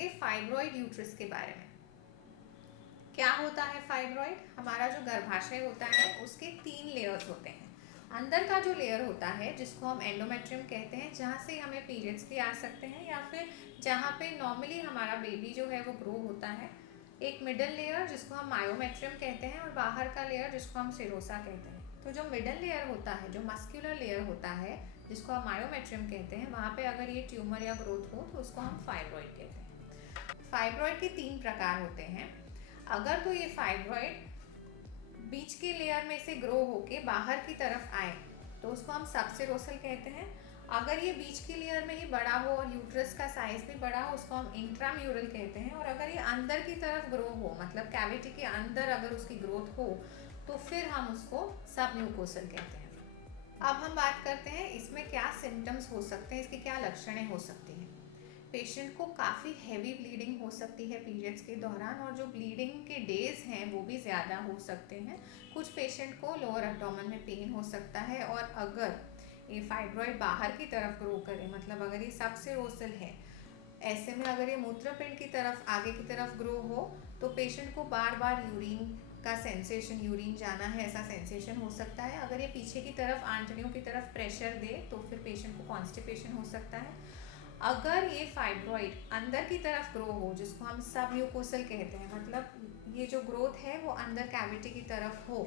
करेंगे fibroid uterus के बारे में। क्या होता है फाइब्रॉइड? हमारा जो गर्भाशय होता है उसके 3 लेयर्स होते हैं। अंदर का जो लेयर होता है जिसको हम एंडोमेट्रियम कहते हैं, जहाँ से हमें पीरियड्स भी आ सकते हैं या फिर जहाँ पे नॉर्मली हमारा बेबी जो है वो ग्रो होता है। एक मिडल लेयर जिसको हम मायोमेट्रियम कहते हैं और बाहर का लेयर जिसको हम सिरोसा कहते हैं। तो जो मिडल लेयर होता है, जो मस्कुलर लेयर होता है जिसको हम मायोमेट्रियम कहते हैं, वहाँ पे अगर ये ट्यूमर या ग्रोथ हो तो उसको हम फाइब्रॉइड कहते हैं। फाइब्रॉइड के 3 प्रकार होते हैं। अगर तो ये फाइब्रॉइड बीच के लेयर में से ग्रो होके बाहर की तरफ आए तो उसको हम सबसेरोसल कहते हैं। अगर ये बीच की लेयर में ही बड़ा हो और यूट्रस का साइज भी बड़ा हो उसको हम इंट्राम्यूरल कहते हैं। और अगर ये अंदर की तरफ ग्रो हो, मतलब कैविटी के अंदर अगर उसकी ग्रोथ हो, तो फिर हम उसको सबम्यूकोसल कहते हैं। अब हम बात करते हैं इसमें क्या सिम्टम्स हो सकते हैं, इसकी क्या लक्षणें हो सकती हैं। पेशेंट को काफ़ी हैवी ब्लीडिंग हो सकती है पीरियड्स के दौरान, और जो ब्लीडिंग के डेज हैं वो भी ज़्यादा हो सकते हैं। कुछ पेशेंट को लोअर एब्डोमेन में पेन हो सकता है। और अगर ये फाइब्रॉइड बाहर की तरफ ग्रो करे, मतलब अगर ये सबसेरोसल है, ऐसे में अगर ये मूत्रपिंड की तरफ आगे की तरफ ग्रो हो तो पेशेंट को बार बार यूरिन का सेंसेशन, यूरिन जाना है ऐसा सेंसेशन हो सकता है। अगर ये पीछे की तरफ आंतड़ियों की तरफ प्रेशर दे तो फिर पेशेंट को कॉन्स्टिपेशन हो सकता है। अगर ये फाइब्रॉइड अंदर की तरफ ग्रो हो, जिसको हम सबम्यूकोसल कहते हैं, मतलब ये जो ग्रोथ है वो अंदर कैविटी की तरफ हो,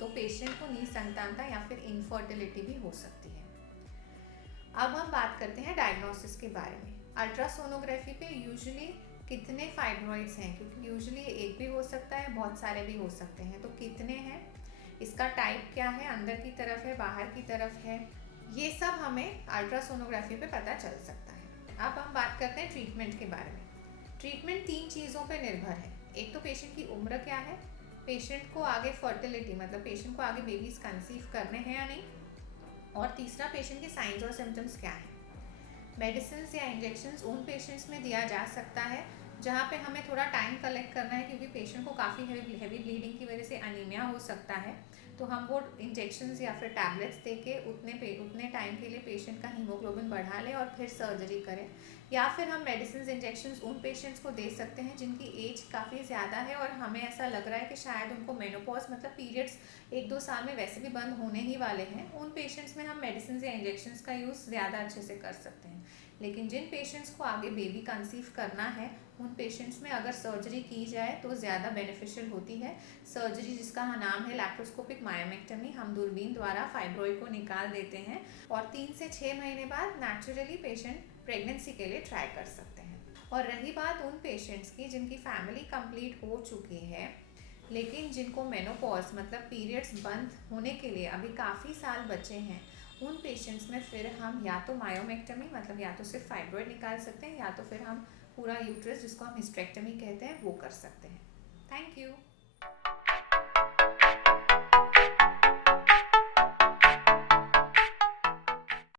तो पेशेंट को निसंतानता या फिर इनफर्टिलिटी भी हो सकती है। अब हम बात करते हैं डायग्नोसिस के बारे में। अल्ट्रासोनोग्राफी पे यूजुअली कितने फाइब्रॉइड्स हैं, क्योंकि यूजुअली एक भी हो सकता है, बहुत सारे भी हो सकते हैं, तो कितने हैं, इसका टाइप क्या है, अंदर की तरफ है, बाहर की तरफ है, ये सब हमें अल्ट्रासोनोग्राफी पे पता चल सकता है। अब हम बात करते हैं ट्रीटमेंट के बारे में। ट्रीटमेंट 3 चीज़ों पे निर्भर है। एक तो पेशेंट की उम्र क्या है, पेशेंट को आगे फर्टिलिटी, मतलब पेशेंट को आगे बेबीज कंसीव करने हैं या नहीं, और तीसरा पेशेंट के साइंस और सिम्टम्स क्या हैं। मेडिसिन या इंजेक्शंस उन पेशेंट्स में दिया जा सकता है जहाँ पे हमें थोड़ा टाइम कलेक्ट करना है, क्योंकि पेशेंट को काफ़ी हैवी ब्लीडिंग की वजह से अनीमिया हो सकता है। तो हम वो इंजेक्शंस या फिर टैबलेट्स दे के उतने टाइम के लिए पेशेंट का हीमोग्लोबिन बढ़ा लें और फिर सर्जरी करें। या फिर हम मेडिसिन इंजेक्शंस उन पेशेंट्स को दे सकते हैं जिनकी एज काफ़ी ज़्यादा है और हमें ऐसा लग रहा है कि शायद उनको मेनोपॉज, मतलब पीरियड्स 1-2 साल में वैसे भी बंद होने ही वाले हैं। उन पेशेंट्स में हम मेडिसिन या इंजेक्शंस का यूज़ ज़्यादा अच्छे से कर सकते हैं। लेकिन जिन पेशेंट्स को आगे बेबी कंसीव करना है, उन पेशेंट्स में अगर सर्जरी की जाए तो ज़्यादा बेनिफिशियल होती है। सर्जरी जिसका नाम है लैप्रोस्कोपिक मायोमेक्टमी, हम दूरबीन द्वारा फाइब्रॉइड को निकाल देते हैं और 3 से 6 महीने बाद नेचुरली पेशेंट प्रेगनेंसी के लिए ट्राई कर सकते हैं। और रही बात उन पेशेंट्स की जिनकी फैमिली कंप्लीट हो चुकी है लेकिन जिनको मेनोपॉज, मतलब पीरियड्स बंद होने के लिए अभी काफ़ी साल बचे हैं, उन पेशेंट्स में फिर हम या तो मायोमेक्टमी, मतलब या तो सिर्फ फाइब्रॉइड निकाल सकते हैं, या तो फिर हम पूरा यूट्रस, जिसको हम हिस्टेरेक्टमी कहते हैं, वो कर सकते हैं। Thank you.